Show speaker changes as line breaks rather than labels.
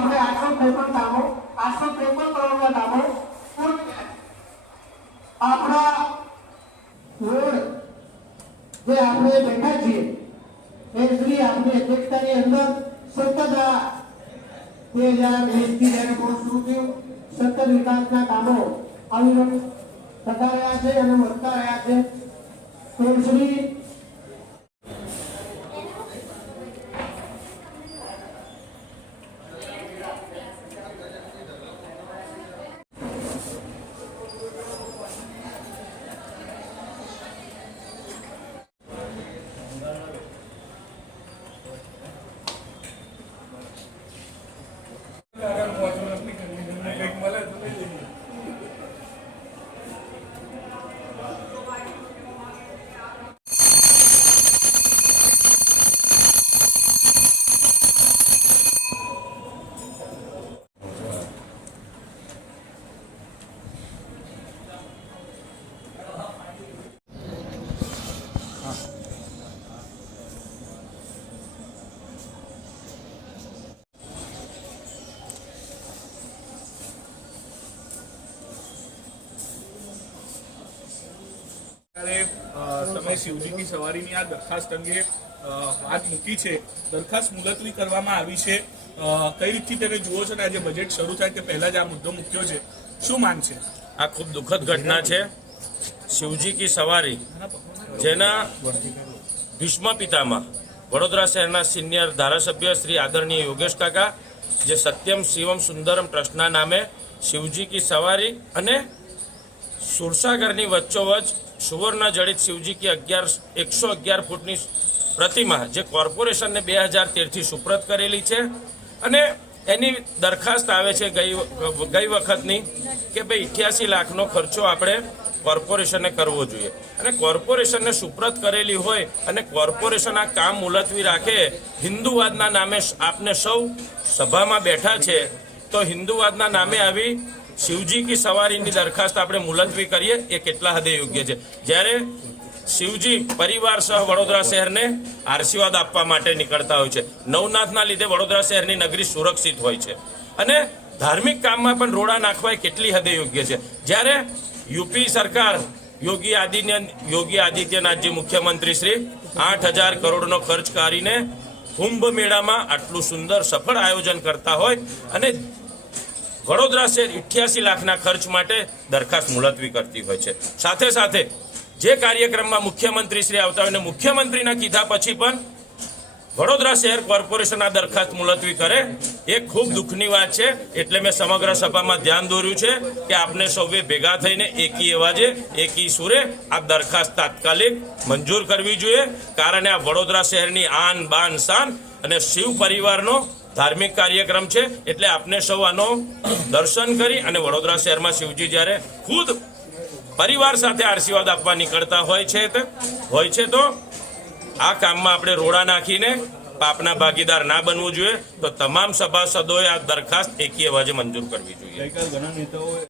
આપણે આઠસો ત્રેપન કામો આઠસો ત્રેપન કરોડના કામો પૂર્ણ કર્યા. આપણા રોડ જે આપણે બેઠા છીએ એ શ્રી આપની અધ્યક્ષતાની અંદર સતત આ બે હજાર વીસથી જ્યારે કોર્સ શરૂ થયું સતત વિકાસના કામો આવી થતા રહ્યા છે અને વધતા રહ્યા છે તો શ્રી
અ, તમે શિવજીની સવારીની આ દરખાસ્ત અંગે વાત મૂકી છે. દરખાસ્ત મુલતવી કરવામાં આવી છે. કઈ રીતથી તેને જુઓ છો ને આજે બજેટ શરૂ થાય તે પહેલા જ આ મુદ્દો મૂક્યો છે? શું માન છે?
આ ખૂબ દુઃખદ ઘટના છે. શિવજી કી સવારી જેના ભીષ્મ પિતામાં વડોદરા શહેરના સિનિયર ધારાસભ્ય શ્રી આદરણીય યોગેશ કાકા જે સત્યમ શિવમ સુંદરમ ટ્રસ્ટના નામે શિવજી કી સવારી અને સુરસાગરની વચ્ચોવચ સુવર્ણ જડિત શિવજી કે અગિયાર એકસો અગિયાર ફૂટની પ્રતિમા જે કોર્પોરેશનને બે હજાર તેરથી સુપ્રત કરેલી છે. અને એની દરખાસ્ત આવે છે ગઈ ગઈ વખતની કે ભાઈ અઠ્યાસી લાખનો ખર્ચો આપણે કોર્પોરેશને કરવો જોઈએ. અને કોર્પોરેશનને સુપ્રત કરેલી હોય અને કોર્પોરેશન આ કામ મુલતવી રાખે, હિન્દુવાદના નામે આપને સૌ સભામાં બેઠા છે, તો હિન્દુવાદના નામે આવી શિવજી કી સવારીની દરખાસ્ત આપણે મુલતવી કરીએ, એ કેટલા હદે યોગ્ય છે. જ્યારે શિવજી પરિવાર સહ વડોદરા શહેરને આશીર્વાદ આપવા માટે નીકળતા હોય છે. નવનાથના લીધે વડોદરા શહેરની નગરી સુરક્ષિત હોય છે. અને ધાર્મિક કામમાં પણ રોડા નાખવા કેટલી હદે યોગ્ય છે. જ્યારે યુપી સરકાર, યોગી આદિત્ય યોગી આદિત્યનાથજી મુખ્યમંત્રી શ્રી, આઠ હજાર કરોડનો ખર્ચ કરીને કુંભ મેળામાં આટલું સુંદર સફળ આયોજન કરતા હોય અને વડોદરા શહેર ઇઠ્યાસી લાખના ખર્ચ માટે દરખાસ્ત મુલતવી કરતી હોય છે. સાથે સાથે જે કાર્યક્રમમાં મુખ્યમંત્રી શ્રી આવતા હોય મુખ્યમંત્રીના કીધા પછી પણ વડોદરા શહેર કોર્પોરેશન આ દરખાસ્ત મુલતવી કરે, એ ખૂબ દુઃખની વાત છે. એટલે મેં સમગ્ર સભામાં ધ્યાન દોર્યું છે કે આપને સૌએ ભેગા થઈને એકી અવાજે, એકી સુરે આ દરખાસ્ત તાત્કાલિક મંજૂર કરવી જોઈએ. કારણ આ વડોદરા શહેરની આન બાન શાન અને શિવ પરિવારનો ધાર્મિક કાર્યક્રમ છે, એટલે આપને સૌ આનો દર્શન કરી અને વડોદરા શહેરમાં શિવજી જ્યારે ખુદ પરિવાર સાથે આશીર્વાદ આપવા નીકળતા હોય છે હોય છે તો આ કામમાં આપણે રોડા નાખીને પાપના ભાગીદાર ના બનવું જોઈએ, તો તમામ સભાસદોએ આ દરખાસ્ત એકી અવાજે મંજૂર કરવી જોઈએ.